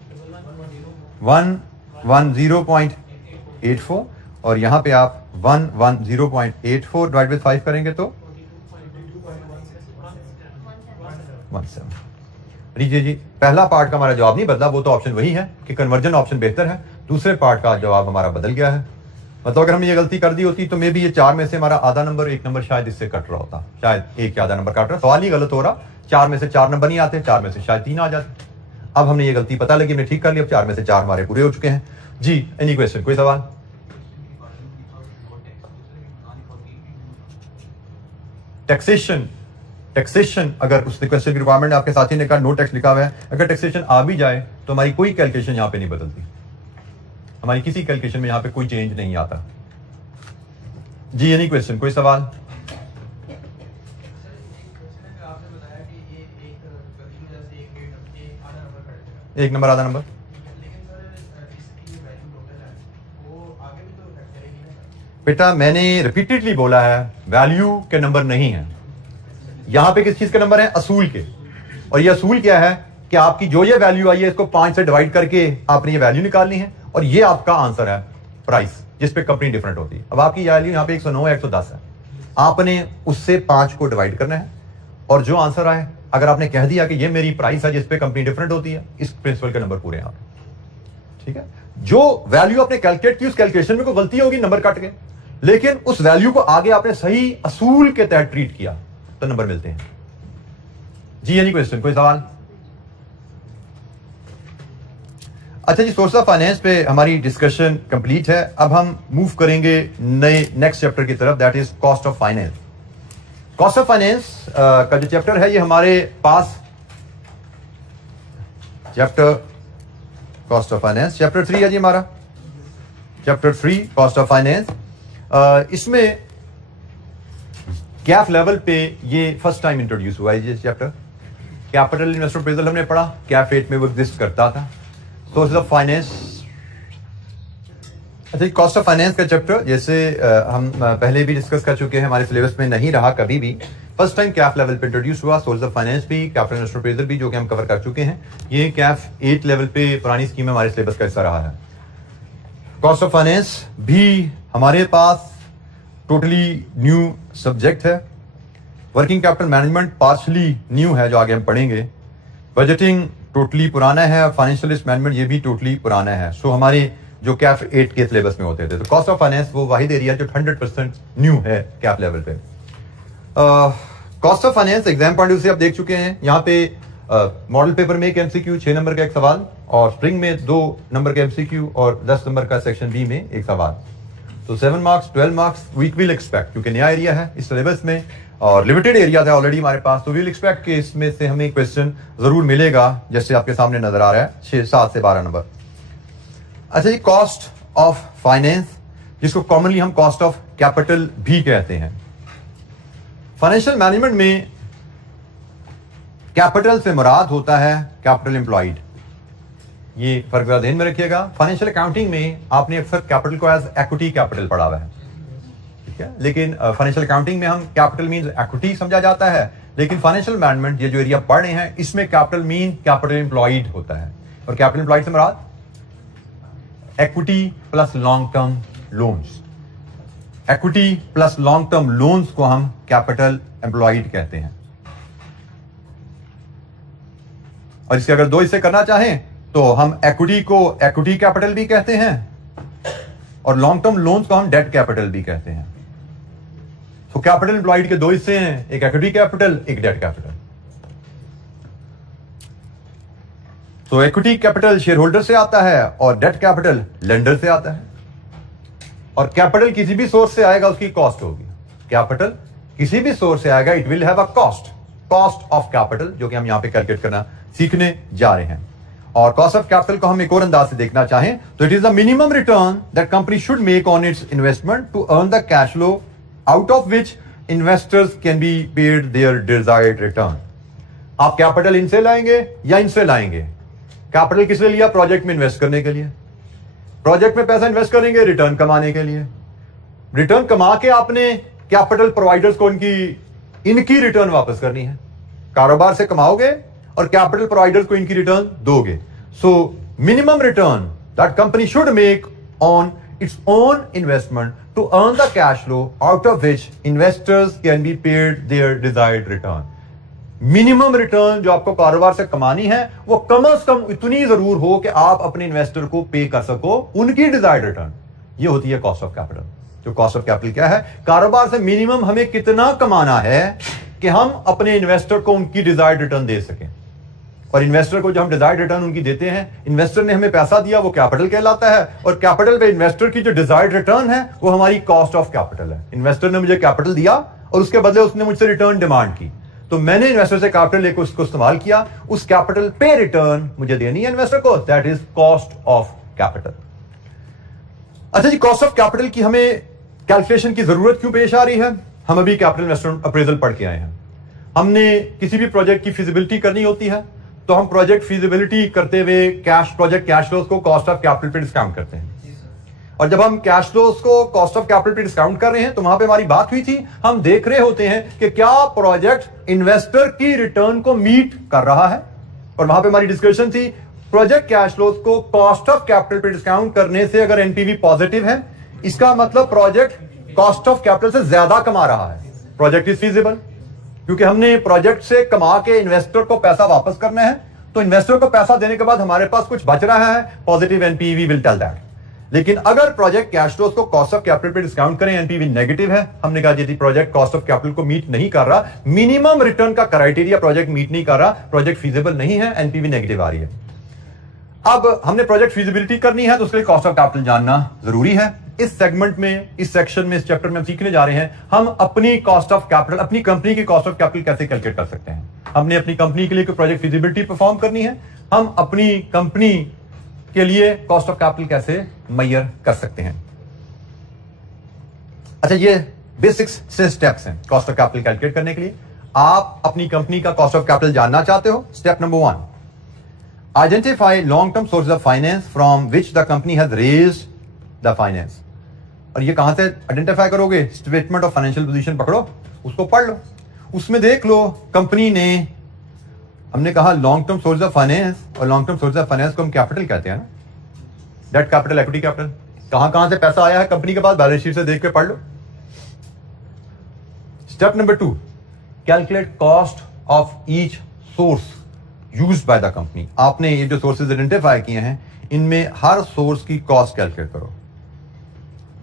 110.84 और यहां पे आप 110.84 डिवाइड विद 5 करेंगे तो 17। लीजिए जी, पहला पार्ट का हमारा जवाब नहीं बदला, वो तो ऑप्शन वही है कि कन्वर्जन ऑप्शन बेहतर है। दूसरे पार्ट का जवाब हमारा बदल गया है। मतलब अगर हमने ये गलती कर दी होती तो मे भी ये 4 में से हमारा आधा नंबर, 1 नंबर शायद इससे कट रहा होता, शायद एक या आधा नंबर कट रहा। सवाल ही गलत हो रहा, 4 में से 4 नंबर नहीं आते, 4 में से शायद 3 आ जाते। अब हमने ये गलती पता लगी, हमने ठीक कर ली, अब 4 में से 4 हमारे पूरे हो चुके हैं जी। एनी क्वेश्चन, कोई सवाल? टैक्सेशन अगर उस क्वेश्चन की रिक्वायरमेंट आपके साथी ने कहा नो टैक्स लिखा हुआ है, अगर टैक्सेशन आ भी जाए तो हमारी कोई कैलकुलेशन यहां पे नहीं बदलती, हमारी किसी कैलकुलेशन में यहां पे कोई चेंज नहीं आता जी। एनी क्वेश्चन, कोई सवाल? एक नंबर आधा नंबर बेटा मैंने रिपीटेडली बोला है वैल्यू के नंबर नहीं है, यहां पे किस चीज के नंबर है? असूल के। और ये असूल क्या है कि आपकी जो ये वैल्यू आई है इसको 5 से डिवाइड करके आपने ये वैल्यू निकालनी है और ये आपका आंसर है प्राइस, जिस पे कंपनी डिफरेंट होती है। अब आपकी वैल्यू यहां पे 109 110 है, आपने उससे 5 को डिवाइड करना है और जो आंसर आए, अगर आपने कह दिया कि ये मेरी प्राइस है जिस पे कंपनी डिफरेंट होती है, इस प्रिंसिपल के नंबर पूरे हैं। ठीक है, जो वैल्यू आपने कैलकुलेट की उस कैलकुलेशन में कोई गलती होगी, नंबर कट गए, लेकिन उस वैल्यू को आगे आपने सही असूल के तहत ट्रीट किया तो नंबर मिलते हैं जी। एनी क्वेश्चन, कोई सवाल? अच्छा जी, सोर्स ऑफ फाइनेंस पे हमारी डिस्कशन कंप्लीट है। अब हम मूव करेंगे नए नेक्स्ट चैप्टर की तरफ, that is cost of finance. Cost of finance का जो चैप्टर है ये हमारे पास chapter cost of finance chapter 3 है जी हमारा, चैप्टर 3 कॉस्ट ऑफ फाइनेंस। इसमें कैफ लेवल पे ये फर्स्ट टाइम इंट्रोड्यूस हुआ है ये चैप्टर। कैपिटल इन्वेस्टमेंट अप्रेजल हमने पढ़ा, कैफ रेट में वो एग्जिस्ट करता था। सोर्सेज ऑफ फाइनेंस, अच्छा कॉस्ट ऑफ फाइनेंस का चैप्टर जैसे हम पहले भी डिस्कस कर चुके हैं, हमारे सिलेबस में नहीं रहा कभी भी, फर्स्ट टाइम कैफ लेवल पे इंट्रोड्यूस हुआ। सोर्स ऑफ फाइनेंस भी, कैपिटल इन्वेस्टमेंट अप्रेजल भी, जो कि हम कवर कर चुके हैं। ये कैफ 8 लेवल पे पुरानी स्कीम हमारे सिलेबस का हिस्सा रहा है। कॉस्ट ऑफ फाइनेंस भी हमारे पास टोटली न्यू सब्जेक्ट है। Working capital management partially new है जो आगे हम पढ़ेंगे। बजटिंग टोटली पुराना है, फाइनेंशियल रिस्क मैनेजमेंट ये भी टोटली पुराना है। सो हमारे जो कैफ 8 के सिलेबस में होते थे, तो कॉस्ट ऑफ फाइनेंस वो वाहिद एरिया जो 100% न्यू है कैफ लेवल पे। Cost of finance exam point of view से आप देख चुके हैं। यहाँ पे मॉडल पेपर में एक एमसीक्यू 6 नंबर का एक सवाल, और स्प्रिंग में 2 नंबर का एमसीक्यू और 10 नंबर का सेक्शन बी में एक सवाल। तो 7 marks 12 marks we will expect, क्योंकि नया एरिया है इस सिलेबस में और लिमिटेड एरिया था ऑलरेडी हमारे पास, तो वी विल एक्सपेक्ट कि इसमें से हमें क्वेश्चन जरूर मिलेगा, जैसे आपके सामने नजर आ रहा है 7 से 12 नंबर। अच्छा जी, कॉस्ट ऑफ फाइनेंस जिसको कॉमनली हम कॉस्ट ऑफ कैपिटल भी कहते हैं। फाइनेंशियल मैनेजमेंट में कैपिटल से मुराद होता है कैपिटल एम्प्लॉयड, ये फर्क ध्यान में रखिएगा। फाइनेंशियल अकाउंटिंग में आपने अक्सर कैपिटल को एज इक्विटी कैपिटल पढ़ा हुआ है, ठीक है, लेकिन फाइनेंशियल अकाउंटिंग में हम कैपिटल मीन इक्विटी समझा जाता है, लेकिन फाइनेंशियल मैनेजमेंट ये जो एरिया पढ़ रहे हैं इसमें कैपिटल मीन कैपिटल एम्प्लॉयड होता है। और कैपिटल एम्प्लॉयड से मुराद equity plus long term loans, equity plus long term loans को हम कैपिटल एम्प्लॉयड कहते हैं। और इसके अगर 2 हिस्से करना चाहें तो हम इक्विटी को इक्विटी कैपिटल भी कहते हैं और लॉन्ग टर्म लोन्स को हम डेट कैपिटल भी कहते हैं। तो कैपिटल एम्प्लॉयड के 2 हिस्से हैं, एक इक्विटी कैपिटल, एक डेट कैपिटल। तो इक्विटी कैपिटल शेयर होल्डर से आता है और डेट कैपिटल लेंडर से आता है। और कैपिटल किसी भी सोर्स से आएगा उसकी कॉस्ट होगी। कैपिटल किसी भी सोर्स से आएगा, it will have a cost, cost of capital, जो कि हम यहां पे कैलकुलेट करना सीखने जा रहे हैं। और कॉस्ट ऑफ कैपिटल को हम एक और अंदाज से देखना चाहें तो it is the minimum return that company should make on its investment to earn the cash flow out of which investors can be paid their desired return. आप कैपिटल इनसे लाएंगे या इनसे लाएंगे? कैपिटल किस लिए लिया? प्रोजेक्ट में इन्वेस्ट करने के लिए। प्रोजेक्ट में पैसा इन्वेस्ट करेंगे रिटर्न कमाने के लिए। रिटर्न कमा के आपने कैपिटल प्रोवाइडर्स को इनकी रिटर्न वापस करनी है। कारोबार से कमाओगे और कैपिटल प्रोवाइडर्स को इनकी रिटर्न दोगे। So minimum return that company should make on its own investment to earn the cash flow out of which investors can be paid their desired return. Minimum return जो आपको कारोबार से कमानी है वो कम से कम इतनी जरूर हो कि आप अपने इन्वेस्टर को पे कर सको उनकी डिजायर्ड रिटर्न। ये होती है कॉस्ट ऑफ कैपिटल। जो कॉस्ट ऑफ कैपिटल क्या है? कारोबार से मिनिमम हमें कितना कमाना है कि हम अपने इन्वेस्टर को उनकी डिजायर्ड रिटर्न दे सकें। और इन्वेस्टर को जो हम डिजायर्ड रिटर्न उनकी देते हैं, इन्वेस्टर ने हमें पैसा दिया, वो कैपिटल कहलाता है। और कैपिटल पे इन्वेस्टर की जो डिजायर्ड रिटर्न है वो हमारी कॉस्ट ऑफ कैपिटल है। इन्वेस्टर ने मुझे कैपिटल दिया और उसके बदले उसने मुझसे रिटर्न डिमांड की, तो मैंने इन्वेस्टर से कैपिटल लेकर उसको इस्तेमाल किया, उस कैपिटल पे रिटर्न मुझे देनी है इन्वेस्टर को। That is cost of capital. अच्छा जी, कॉस्ट ऑफ कैपिटल की हमें कैलकुलेशन की जरूरत क्यों पेश आ रही है? हम अभी कैपिटल इन्वेस्टमेंट अप्रेजल पढ़ के आए हैं। हमने किसी भी प्रोजेक्ट की फिजिबिलिटी करनी होती है तो हम प्रोजेक्ट फिजिबिलिटी करते हुए प्रोजेक्ट कैश फ्लोज को कॉस्ट ऑफ कैपिटल पे डिस्काउंट करते हैं। और जब हम कैश फ्लोज को कॉस्ट ऑफ कैपिटल पे डिस्काउंट कर रहे हैं तो वहां पे हमारी बात हुई थी, हम देख रहे होते हैं कि क्या प्रोजेक्ट इन्वेस्टर की रिटर्न को मीट कर रहा है। और वहां पे हमारी डिस्कशन थी, प्रोजेक्ट कैश फ्लोज को कॉस्ट ऑफ कैपिटल पे डिस्काउंट करने से अगर एनपीवी पॉजिटिव है, इसका मतलब प्रोजेक्ट कॉस्ट ऑफ कैपिटल से ज्यादा कमा रहा है। प्रोजेक्ट इज फीजिबल, क्योंकि हमने प्रोजेक्ट से कमा के इन्वेस्टर को पैसा वापस करना है, तो इन्वेस्टर को पैसा देने के बाद हमारे पास कुछ बच रहा है, positive NPV will tell that. लेकिन अगर प्रोजेक्ट कैश फ्लोज को कॉस्ट ऑफ कैपिटल पे डिस्काउंट करें, एनपीवी नेगेटिव है, हमने कहा यदि प्रोजेक्ट कॉस्ट ऑफ कैपिटल को मीट नहीं कर रहा, मिनिमम रिटर्न का क्राइटेरिया प्रोजेक्ट मीट नहीं कर रहा, प्रोजेक्ट फीजिबल नहीं है, एनपीवी नेगेटिव आ रही है। अब हमने प्रोजेक्ट फीजिबिलिटी करनी है तो उसके लिए कॉस्ट ऑफ कैपिटल जानना जरूरी है। इस सेगमेंट में, इस सेक्शन में, इस चैप्टर में हम सीखने जा रहे हैं हम अपनी कॉस्ट ऑफ कैपिटल, अपनी कंपनी की कॉस्ट ऑफ कैपिटल कैसे कैलकुलेट कर सकते हैं। हमने अपनी कंपनी के लिए कोई प्रोजेक्ट फिजिबिलिटी परफॉर्म करनी है, हम अपनी कंपनी के लिए कॉस्ट ऑफ कैपिटल कैसे मेजर कर सकते हैं। अच्छा, ये बेसिक्स से स्टेप्स हैं कॉस्ट ऑफ कैपिटल कैलकुलेट करने के लिए। आप अपनी कंपनी का कॉस्ट ऑफ कैपिटल जानना चाहते हो, step number 1, identify long term sources of finance from which the company has raised the finance. और ये कहां से आइडेंटिफाई करोगे? स्टेटमेंट ऑफ फाइनेंशियल पोजीशन पकड़ो, उसको पढ़ लो, उसमें देख लो कंपनी ने, हमने कहा long term source of finance, और long term source of finance को हम कैपिटल कहते हैं ना, डेट कैपिटल, इक्विटी कैपिटल। कहां से पैसा आया है कंपनी के पास, बैलेंस शीट से देख के पढ़ लो। Step number 2, calculate cost of each source used by the company. आपने ये जो सोर्सेज आइडेंटिफाई किए हैं इनमें हर सोर्स की कॉस्ट कैलकुलेट करो।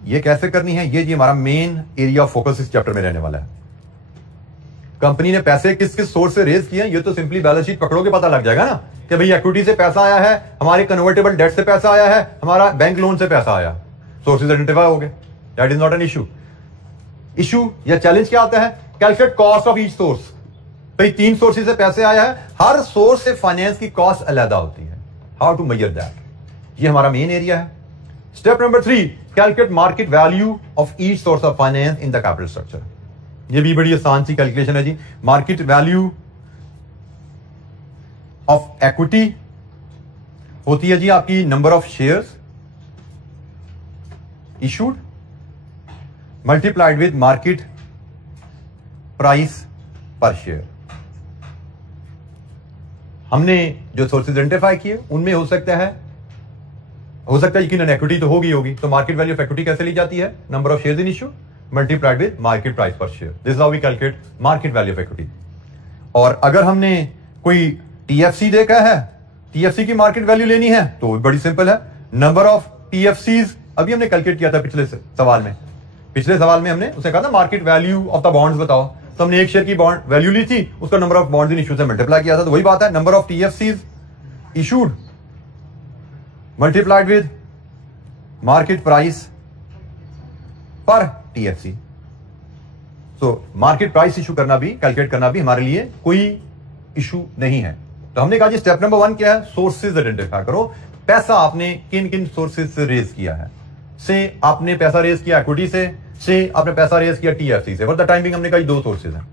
ये कैसे करनी है, ये जी हमारा मेन एरिया ऑफ फोकस इस चैप्टर में रहने वाला है। कंपनी ने पैसे किस किस सोर्स से रेज किए, ये तो सिंपली बैलेंस शीट पकड़ोगे पता लग जाएगा ना कि भाई इक्विटी से पैसा आया है, हमारे कन्वर्टेबल डेट से पैसा आया है, हमारा बैंक लोन से पैसा आया, सोर्सेज आइडेंटिफाई हो गए। That is not an issue. Issue या चैलेंज क्या आता है? Calculate cost of each source. भाई 3 सोर्सेज से पैसे आया है, हर सोर्स से फाइनेंस की कॉस्ट अलग होती है। हाउ टू मेजर दैट, ये हमारा मेन एरिया है। Step number 3, calculate market value of each source of finance in the capital structure. ये भी बड़ी आसान सी कैलकुलेशन है जी। मार्केट वैल्यू ऑफ इक्विटी होती है जी आपकी number of shares issued multiplied with market price per share. हमने जो सोर्सेज आइडेंटिफाई किए उनमें हो सकता है यकीनन इक्विटी तो होगी, तो मार्केट वैल्यू ऑफ इक्विटी कैसे ली जाती है? Number of shares in issue multiplied with market price per share. This is how we calculate market value of equity. और अगर हमने कोई टीएफसी देखा है, टीएफसी की मार्केट वैल्यू लेनी है तो बड़ी सिंपल है, नंबर ऑफ टीएफसीज। अभी हमने कैलकुलेट किया था पिछले सवाल में हमने उसे कहा था market value of the bonds बताओ, तो हमने एक शेयर की बॉन्ड वैल्यू ली थी, उसका number of bonds in issue से मल्टीप्लाई किया था। तो वही बात है, number of TFCs issued multiplied with market price per TFC. So market price issue करना भी, कैलकुलेट करना भी हमारे लिए कोई इशू नहीं है। तो हमने कहा जी स्टेप नंबर 1 क्या है, सोर्सेज आइडेंटिफाई करो, पैसा आपने किन किन सोर्सेज से रेज किया है। से आपने पैसा रेज किया इक्विटी से आपने पैसा रेज किया टीएफसी से। फॉर द टाइमिंग हमने कहा दो सोर्सेज हैं।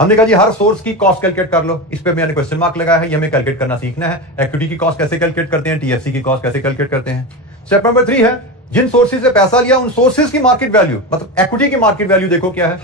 हमने कहा जी हर सोर्स की कॉस्ट कैलकुलेट कर लो, इस पे मैंने क्वेश्चन मार्क लगाया है, ये हमें कैलकुलेट करना सीखना है। इक्विटी की कॉस्ट कैसे कैलकुलेट करते हैं, टीएफसी की कॉस्ट कैसे कैलकुलेट करते हैं। स्टेप नंबर 3 है जिन सोर्सेज से पैसा लिया उन सोर्सेज की मार्केट वैल्यू, मतलब इक्विटी की मार्केट वैल्यू देखो क्या है,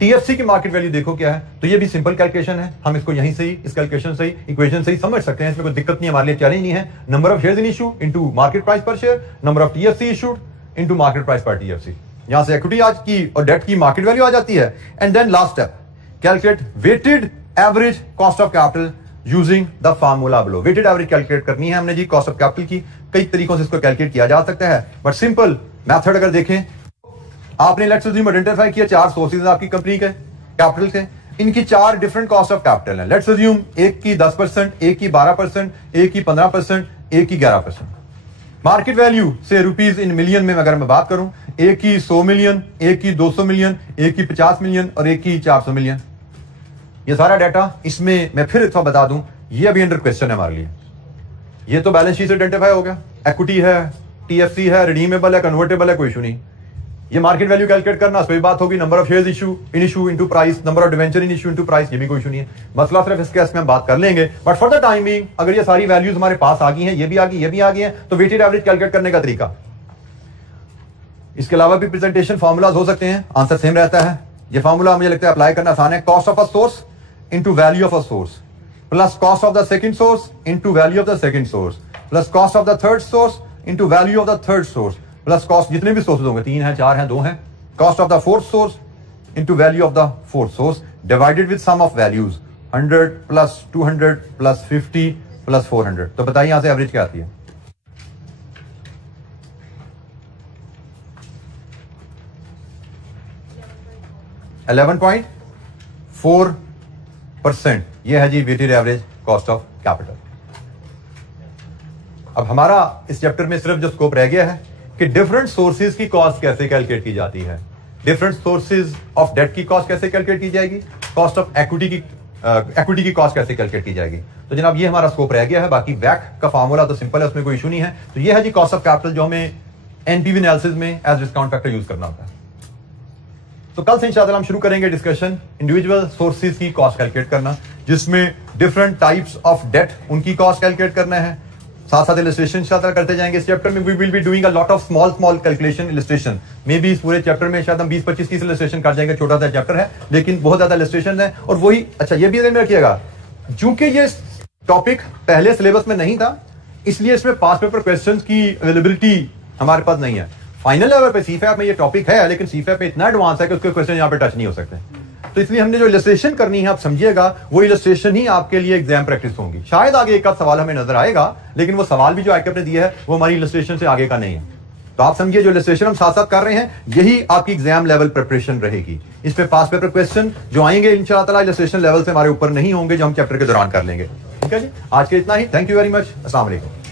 टीएफसी की मार्केट वैल्यू देखो क्या है। तो ये भी सिंपल कैलकुलेशन है, हम इसको यहीं से ही इस कैलकुलेशन से ही इक्वेशन से ही समझ सकते हैं, इसमें कोई दिक्कत नहीं, हमारे लिए चैलेंज नहीं है। Number of shares in issue into market price per share, number of TFC issued into market price per TFC, यहां से इक्विटी आज की और डेट की मार्केट वैल्यू आ जाती है। And then last step, calculate weighted average cost of capital using the formula below. Weighted average calculate करनी है हमने जी कॉस्ट ऑफ कैपिटल की, कई तरीकों से इसको कैलकुलेट किया जा सकता है, बट सिंपल मेथड अगर देखें, आपने लेट्स अज्यूम आइडेंटिफाई किया 4 सोर्सेज आपकी कंपनी के कैपिटल के, इनकी 4 डिफरेंट कॉस्ट ऑफ कैपिटल है। लेट्स अज्यूम एक की 10%, एक की 12%, एक की 15%, एक की 11%। मार्केट वैल्यू से रुपीज इन मिलियन में अगर मैं बात करूं, एक की 100 मिलियन, एक की 200 मिलियन, एक की 50 मिलियन और एक की 400 मिलियन। ये सारा डाटा इसमें मैं फिर थोड़ा बता दूं, ये अभी अंडर क्वेश्चन है हमारे लिए। ये तो बैलेंस शीट से आइडेंटिफाई हो गया, इक्विटी है, टीएफसी है, रिडीमेबल है, कन्वर्टेबल है, कोई इशू नहीं। ये मार्केट वैल्यू कैलकुलेट करना कोई बात होगी, number of shares issue into price, number of debenture in issue into price, ये भी कोई इशू नहीं है। मसला सिर्फ इसके में हम बात कर लेंगे, बट फॉर द टाइमिंग अगर ये सारी वैल्यूज हमारे पास आ गई हैं, ये भी आ गई, ये भी आ गई है, तो वेटेड एवरेज कैलकुलेट करने का तरीका, इसके अलावा भी प्रेजेंटेशन फॉर्मूलाज हो सकते हैं, आंसर सेम रहता है। ये फॉर्मूला मुझे लगता है अप्लाई करना आसान है, cost of a source into value of a source plus cost of the second source into value of the second source plus cost of the third source into value of the third source plus cost, जितने भी sources होंगे, 3 है, 4 है, 2 है, cost of the fourth source into value of the fourth source divided with sum of values 100 plus 200 plus 50 plus 400। तो बताइए यहां से एवरेज क्या आती है। %11.4%, ये है जी weighted average cost of capital. अब हमारा इस चैप्टर में सिर्फ जो स्कोप रह गया है कि डिफरेंट सोर्सेज की कॉस्ट कैसे कैलकुलेट की जाती है, डिफरेंट सोर्सेज ऑफ डेट की कॉस्ट कैसे कैलकुलेट की जाएगी, कॉस्ट ऑफ इक्विटी की कॉस्ट कैसे कैलकुलेट की जाएगी। तो जनाब ये हमारा स्कोप रह गया है, बाकी वैक का फार्मूला तो सिंपल है, उसमें कोई इशू नहीं है। तो ये है जी कॉस्ट ऑफ कैपिटल जो हमें एनपीवी एनालिसिस में एज डिस्काउंट फैक्टर यूज करना होता है। तो कल से इंशाअल्लाह हम शुरू करेंगे डिस्कशन इंडिविजुअल सोर्सेज की कॉस्ट कैलकुलेट करना, जिसमें डिफरेंट टाइप्स ऑफ डेट उनकी कॉस्ट कैलकुलेट करना है, साथ साथ इलस्ट्रेशन करते जाएंगे। इस चैप्टर में we will be doing a lot of small calculation illustration, may be इस पूरे चैप्टर में शायद हम 20-25-30 इलस्ट्रेशन कर जाएंगे, छोटा सा चैप्टर है लेकिन बहुत ज्यादा इलस्ट्रेशन है। और वही अच्छा ये भी ध्यान में रखिएगा, चूंकि ये टॉपिक पहले सिलेबस में नहीं था, इसलिए इसमें पास पेपर क्वेश्चंस की अवेलेबिलिटी हमारे पास नहीं है। फाइनल लेवल पे सीफैप में ये टॉपिक है, लेकिन सीफैप में इतना एडवांस है कि उसके क्वेश्चन यहाँ पे टच नहीं हो सकते। तो इसलिए हमने जो इलस्ट्रेशन करनी है, आप समझिएगा, वो इलस्ट्रेशन ही आपके लिए एग्जाम प्रैक्टिस होंगी। शायद आगे एक आध सवाल हमें नजर आएगा, लेकिन वो सवाल भी जो आके आपने दिया है वो हमारी इलस्ट्रेशन से आगे का नहीं है। तो आप समझिए जो इलस्ट्रेशन हम साथ साथ कर रहे हैं, यही आपकी एग्जाम लेवल प्रिपरेशन रहेगी। इस पे पास पेपर क्वेश्चन जो आएंगे इंशाअल्लाह इलस्ट्रेशन लेवल से हमारे ऊपर नहीं होंगे, जो हम चैप्टर के दौरान कर लेंगे। ठीक है जी, आज के इतना ही। Thank you very much. अस्सलाम वालेकुम।